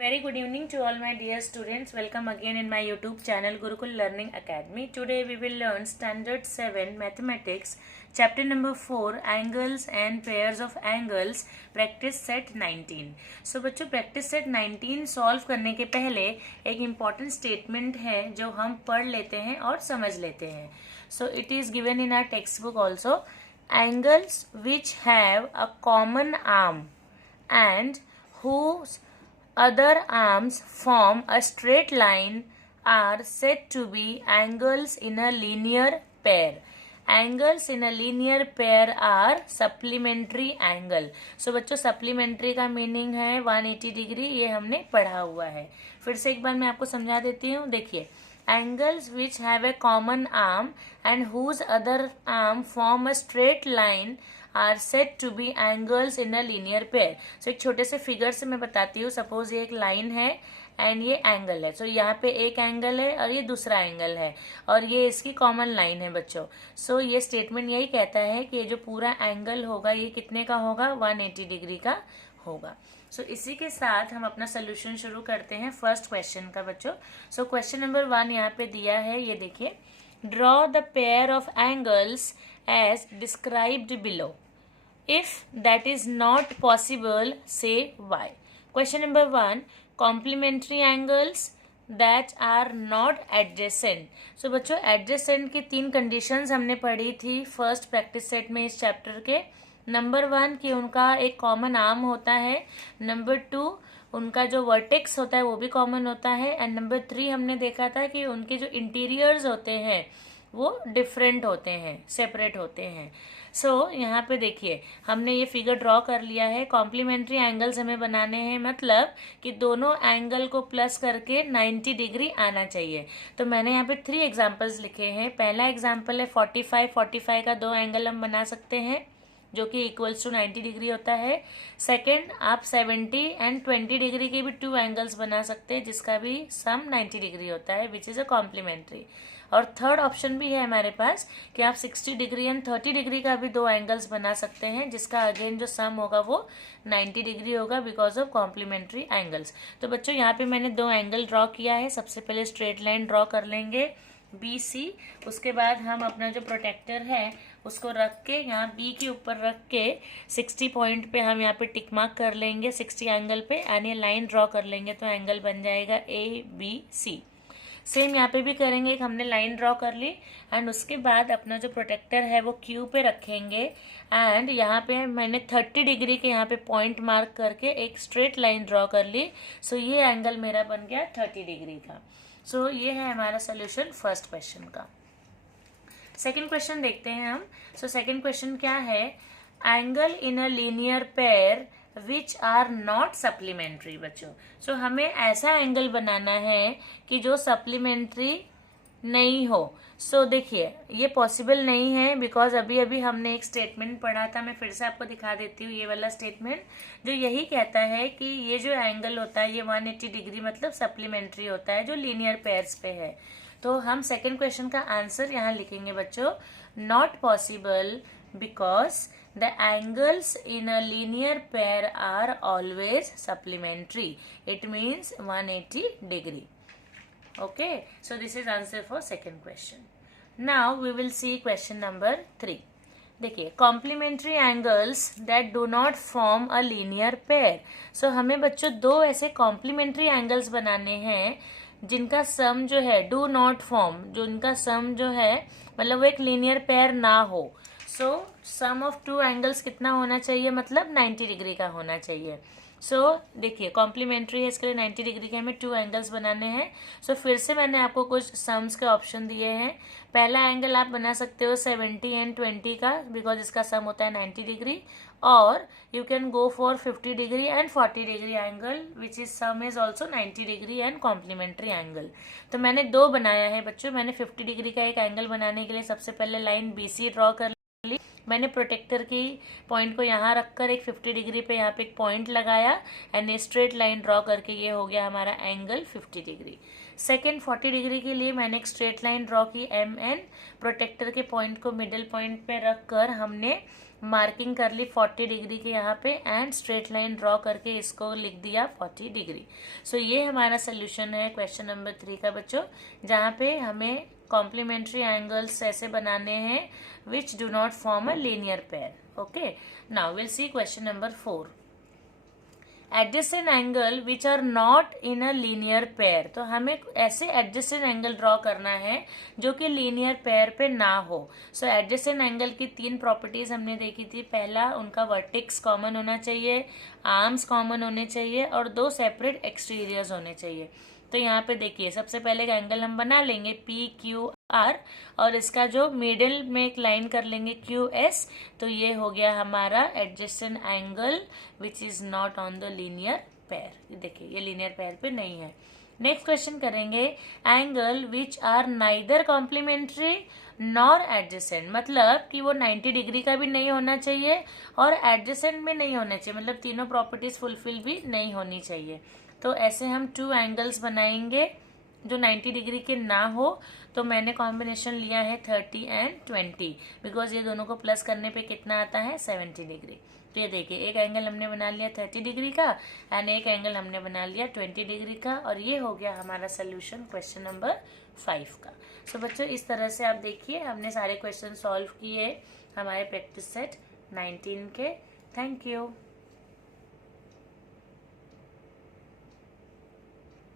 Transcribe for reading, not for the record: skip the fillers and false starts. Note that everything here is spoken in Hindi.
Very good evening to all my dear students. Welcome again in my YouTube channel Gurukul Learning Academy. Today we will learn Standard 7 Mathematics, Chapter number 4 Angles and Pairs of Angles, Practice Set 19. So बच्चों Practice Set 19 सॉल्व करने के पहले एक important statement है जो हम पढ़ लेते हैं और समझ लेते हैं. So it is given in our textbook also. Angles which have a common arm and whose other arms form a straight line are said to be angles in a linear pair. Angles in a linear pair are supplementary angle. So बच्चों supplementary का meaning है 180 डिग्री, ये हमने पढ़ा हुआ है. फिर से एक बार मैं आपको समझा देती हूँ. देखिए, angles which have a common arm and whose other arm form a straight line are said to be angles in a linear pair. So एक छोटे से फिगर से मैं बताती हूँ. सपोज ये एक लाइन है एंड ये एंगल है. सो यहाँ पे एक एंगल है और ये दूसरा एंगल है और ये इसकी कॉमन लाइन है बच्चों. सो ये स्टेटमेंट यही कहता है कि ये जो पूरा एंगल होगा ये कितने का होगा, 180 डिग्री का होगा. सो इसी के साथ हम अपना सोल्यूशन शुरू करते हैं फर्स्ट क्वेश्चन का बच्चों. सो क्वेश्चन नंबर 1 यहाँ पे दिया है, ये देखिए. Draw the pair of angles as described below. If that is not possible, say why. Question number 1, complementary angles that are not adjacent. So बच्चों adjacent की 3 conditions हमने पढ़ी थी फर्स्ट प्रैक्टिस सेट में इस चैप्टर के. नंबर 1 कि उनका एक कॉमन आर्म होता है. नंबर 2 उनका जो वर्टेक्स होता है वो भी कॉमन होता है. एंड नंबर 3 हमने देखा था कि उनके जो इंटीरियर्स होते हैं वो डिफरेंट होते हैं, सेपरेट होते हैं. सो यहाँ पे देखिए हमने ये फिगर ड्रॉ कर लिया है. कॉम्प्लीमेंट्री एंगल्स हमें बनाने हैं, मतलब कि दोनों एंगल को प्लस करके 90 डिग्री आना चाहिए. तो मैंने यहाँ पे 3 एग्जांपल्स लिखे हैं. पहला एग्जांपल है 45 का 2 एंगल हम बना सकते हैं जो कि इक्वल्स टू 90 डिग्री होता है. सेकेंड, आप 70 एंड 20 डिग्री के भी 2 एंगल्स बना सकते हैं जिसका भी सम 90 डिग्री होता है, विच इज़ अ कॉम्प्लीमेंट्री. और थर्ड ऑप्शन भी है हमारे पास कि आप 60 डिग्री एंड 30 डिग्री का भी 2 एंगल्स बना सकते हैं जिसका अगेन जो सम होगा वो 90 डिग्री होगा बिकॉज ऑफ कॉम्प्लीमेंट्री एंगल्स. तो बच्चों यहाँ पे मैंने 2 एंगल ड्रॉ किया है. सबसे पहले स्ट्रेट लाइन ड्रॉ कर लेंगे BC. उसके बाद हम अपना जो प्रोटेक्टर है उसको रख के यहाँ B के ऊपर रख के 60 पॉइंट पे हम यहाँ पे टिक मार्क कर लेंगे 60 एंगल पे एंड ये लाइन ड्रॉ कर लेंगे तो एंगल बन जाएगा ABC. सेम यहाँ पे भी करेंगे. हमने लाइन ड्रॉ कर ली एंड उसके बाद अपना जो प्रोटेक्टर है वो Q पे रखेंगे एंड यहाँ पे मैंने 30 डिग्री के यहाँ पे पॉइंट मार्क करके एक स्ट्रेट लाइन ड्रॉ कर ली. सो ये एंगल मेरा बन गया 30 डिग्री का. सो ये है हमारा सोल्यूशन फर्स्ट क्वेश्चन का. सेकेंड क्वेश्चन देखते हैं हम. सो सेकेंड क्वेश्चन क्या है, angle in a linear pair which are not supplementary. बच्चों सो हमें ऐसा एंगल बनाना है कि जो सप्लीमेंट्री नहीं हो. सो देखिए ये पॉसिबल नहीं है बिकॉज अभी अभी हमने एक स्टेटमेंट पढ़ा था. मैं फिर से आपको दिखा देती हूँ ये वाला स्टेटमेंट जो यही कहता है कि ये जो एंगल होता है ये 180 डिग्री मतलब सप्लीमेंट्री होता है जो लीनियर पेयर्स पे है. तो हम सेकेंड क्वेश्चन का आंसर यहाँ लिखेंगे बच्चों, not possible because the angles in a linear pair are always supplementary. It means 180 degree. Okay, so this is answer for second question. Now we will see question number 3. देखिए, complementary angles that do not form a linear pair. So हमें बच्चों 2 ऐसे complementary angles बनाने हैं जिनका सम जो है do not form, जो इनका सम जो है मतलब वो एक linear pair ना हो. सो सम ऑफ 2 एंगल्स कितना होना चाहिए, मतलब 90 डिग्री का होना चाहिए. सो देखिए कॉम्प्लीमेंट्री है, इसके लिए 90 डिग्री के हमें 2 एंगल्स बनाने हैं. सो फिर से मैंने आपको कुछ सम्स के ऑप्शन दिए हैं. पहला एंगल आप बना सकते हो 70 एंड 20 का बिकॉज इसका सम होता है 90 डिग्री. और you can go for 50 degree and 40 degree angle which is sum is also 90 degree and complementary angle. तो मैंने 2 बनाया है बच्चों. मैंने 50 डिग्री का एक एंगल बनाने के लिए सबसे पहले लाइन BC ड्रॉ कर ली. मैंने प्रोटेक्टर की पॉइंट को यहाँ रखकर एक 50 डिग्री पे यहाँ पे एक पॉइंट लगाया एंड स्ट्रेट लाइन ड्रॉ करके ये हो गया हमारा एंगल 50 डिग्री. सेकेंड 40 डिग्री के लिए मैंने एक स्ट्रेट लाइन ड्रॉ की MN. प्रोटेक्टर के पॉइंट को मिडिल पॉइंट पे रखकर हमने मार्किंग कर ली 40 डिग्री के यहाँ पे एंड स्ट्रेट लाइन ड्रॉ करके इसको लिख दिया 40 डिग्री। सो ये हमारा सोल्यूशन है क्वेश्चन नंबर 3 का बच्चों, जहाँ पे हमें कॉम्प्लीमेंट्री एंगल्स ऐसे बनाने हैं which do not form a linear pair. Okay, now will see question number 4। Adjacent angle which are not in a linear pair, तो हमें ऐसे एडजेसेंट एंगल ड्रॉ करना है जो कि लीनियर पेयर पे ना हो। सो एडजेसेंट एंगल की 3 प्रॉपर्टीज हमने देखी थी। पहला, उनका वर्टेक्स कॉमन होना चाहिए, आर्म्स कॉमन होने चाहिए और 2 सेपरेट एक्सटीरियर्स होने चाहिए। तो यहाँ पे देखिए, सबसे पहले का एंगल हम बना लेंगे PQR और इसका जो मिडिल में एक लाइन कर लेंगे QS। तो ये हो गया हमारा adjacent angle which is not on the linear pair. देखिए ये लीनियर पेयर पे नहीं है। नेक्स्ट क्वेश्चन करेंगे, angle which are neither complementary nor adjacent, मतलब कि वो 90 डिग्री का भी नहीं होना चाहिए और एडजेसेंट भी नहीं होना चाहिए, मतलब तीनों प्रॉपर्टीज फुलफिल भी नहीं होनी चाहिए। तो ऐसे हम 2 एंगल्स बनाएंगे जो 90 डिग्री के ना हो। तो मैंने कॉम्बिनेशन लिया है 30 एंड 20, बिकॉज ये दोनों को प्लस करने पे कितना आता है 70 डिग्री। तो ये देखिए, एक एंगल हमने बना लिया 30 डिग्री का एंड एक एंगल हमने बना लिया 20 डिग्री का, और ये हो गया हमारा सोल्यूशन क्वेश्चन नंबर 5 का। सो बच्चों, इस तरह से आप देखिए हमने सारे क्वेश्चन सॉल्व किए हमारे प्रैक्टिस सेट 19 के। Thank you.